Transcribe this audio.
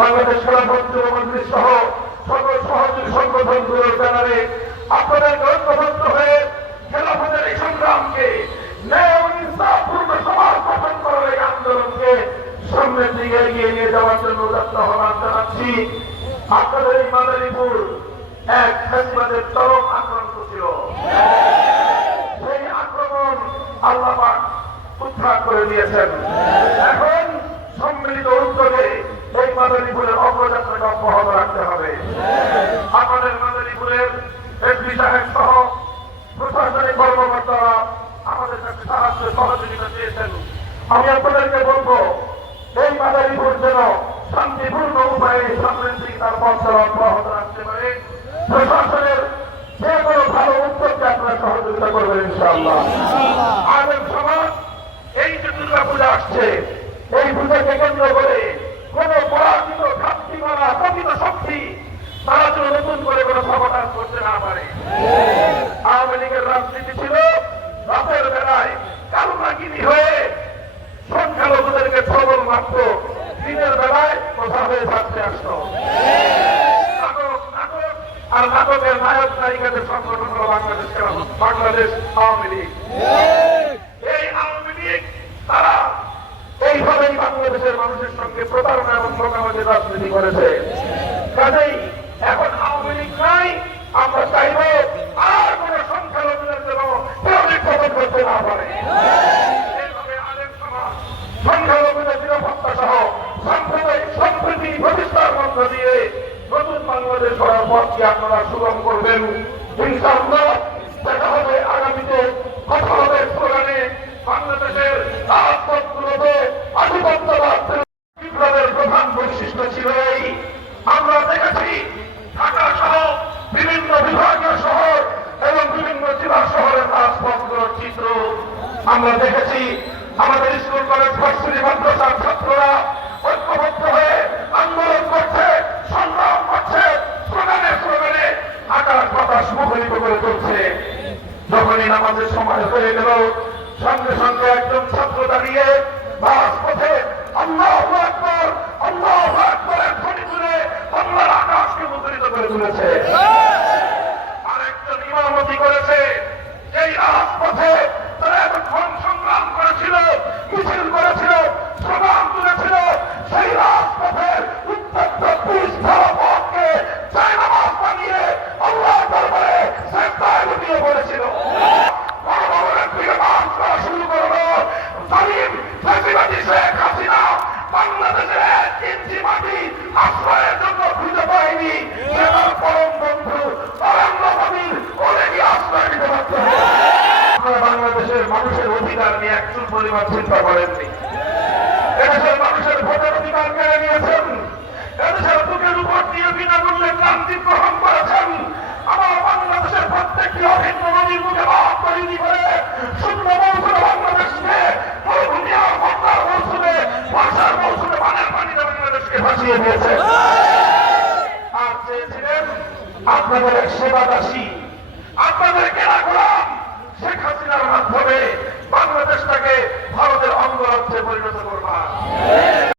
বাংলাদেশ খেলাফত মজলিস সহ সকল সহযোগী সংগঠনগুলোর ব্যানারে আপনাদের ঐক্যবদ্ধ হয়ে খেলাফতের এই সংগ্রামকে ন্যায় ও ইনসাফপূর্ণ সমাজ গঠন করার এই আন্দোলনকে সামনের দিকে এগিয়ে নিয়ে যাওয়ার জন্য উদাত্ত আহ্বান জানাচ্ছি। আপনাদের এই মাদারীপুর এক ফ্যাসিবাদের চরম আক্রান্ত ছিল। সেই আক্রমণ আল্লাহ পাক উদ্ধার করে দিয়েছেন। এখন সম্মিলিত উদ্যোগে এই মাদারীপুরের অগ্রযাত্রাকে অব্যাহত রাখতে হবে। আমাদের মাদারীপুরের এসপি সাহেব সহ প্রশাসনিক কর্মকর্তারা আমাদের কাছে সাহায্য সহযোগিতা চেয়েছেন। আমি আপনাদেরকে বলবো, এই মাদারীপুর যেন শান্তিপূর্ণ উপায়ে সামনের দিকে তার পথ চলা অব্যাহত রাখতে পারে। প্রশাসনের যে কোনো ভালো উদ্যোগকে আপনারা সহযোগিতা করবেন ইনশাআল্লাহ। আলেম সমাজ এই যে দুর্গা পূজা আসছে, এই পূজাকে কেন্দ্র করে কোন পরাজিত ঘাটতি মারা প্রকৃত শক্তি তারা যেন নতুন করে কোন সমাধান করতে না পারে। আওয়ামী লীগের রাজনীতি ছিল রাতের বেলায় কালুনাগিনী হয়ে সংখ্যালঘুদেরকে প্রবল মাত্র, দিনের বেলায় কথা হয়ে থাকতে আসতো। আর নাটকের নায়ক নায়িকাদের সংগঠন হল বাংলাদেশ আওয়ামী লীগ। এই আওয়ামী লীগ তারা এইভাবেই বাংলাদেশের মানুষের সঙ্গে প্রতারণা এবং ধোঁকাবাজির রাজনীতি করেছে। কাজেই এখন আওয়ামী লীগ নাই, আমরা চাইব আর কোন সংখ্যালঘুদের জন্য কেউ নির্যাতন করতে না পারে। এইভাবে আলেম সমাজ সংখ্যালঘুদের নিরাপত্তা সহ সাম্প্রদায়িক সম্প্রীতি প্রতিষ্ঠার মধ্য দিয়ে নতুন বাংলাদেশ গড়ার পথকে আপনারা সুগম করবেন ইনশাআল্লাহ। দেখা হবে আগামীতে, কথা হবে স্লোগানে। বাংলাদেশের রাজপথগুলোতে আধিপত্যবাদ বিপ্লবের প্রধান বৈশিষ্ট্য ছিল এই। আমরা দেখেছি ঢাকা সহ বিভিন্ন বিভাগীয় শহর এবং বিভিন্ন জেলা শহরের রাজপথগুলোর চিত্র আমরা দেখেছি। আমাদের স্কুল কলেজ ভার্সিটি মাদ্রাসার ছাত্ররা ঐক্যবদ্ধ হয়ে আন্দোলন করছে, সংগ্রাম করছে, স্লোগানে স্লোগানে আকাশ বাতাস মুখরিত করে চলছে। যখনই নামাজের সময় হয়ে গেল, সঙ্গে সঙ্গে একজন ছাত্র দাঁড়িয়ে রাজপথে আল্লাহু আকবার আল্লাহু আকবারের ধ্বনি তুলে বাংলার আকাশকে মুখরিত করে তুলেছে। আরেকজন ইমামতি করেছে। এই রাজপথে তারা এতক্ষণ সংগ্রাম করেছিল, মিছিল করেছিল, স্লোগান তুলেছিল, সেই রাজপথের উত্তপ্ত পথকে জায়নামাজ বানিয়ে আল্লাহর দরবারে সেজদায় লুটিয়ে পড়েছিল। গণভবনের দিকে মার্চ করা শুরু করলো জালিম ফ্যাসিবাদী শেখ হাসিনা। বাংলাদেশের 1 ইঞ্চি মাটি আশ্রয়ের জন্য খুঁজে পায়নি। সে তার পরম বন্ধু নরেন্দ্র মোদীর ওরে গিয়ে আশ্রয় নিতে পারত। বাংলাদেশের মানুষের অধিকার নিয়ে একচুল পরিমাণ চিন্তা করেননি। এদেশের মানুষের ভোটের অধিকার কেড়ে নিয়েছেন। এদেশের বুকের উপর দিয়ে বিনামূল্যে ক্রান্তি গ্রহণ করেছেন। আমার বাংলাদেশের প্রত্যেকটি অভিন্ন নদীর মুখে বাদ তৈরি করে শূন্য মৌসুমে বাংলাদেশকে মরুভূমি আর বন্যার মৌসুমে, বর্ষার মৌসুমে পানের পানিতে বাংলাদেশকে ভাসিয়ে দিয়েছে। আর চেয়েছিলেন আপনাদের এক সেবাদাসী, আপনাদের কেনা গোলাম শেখ হাসিনার মাধ্যমে বাংলাদেশটাকে ভারতের অঙ্গরাজ্যে পরিণত করবা।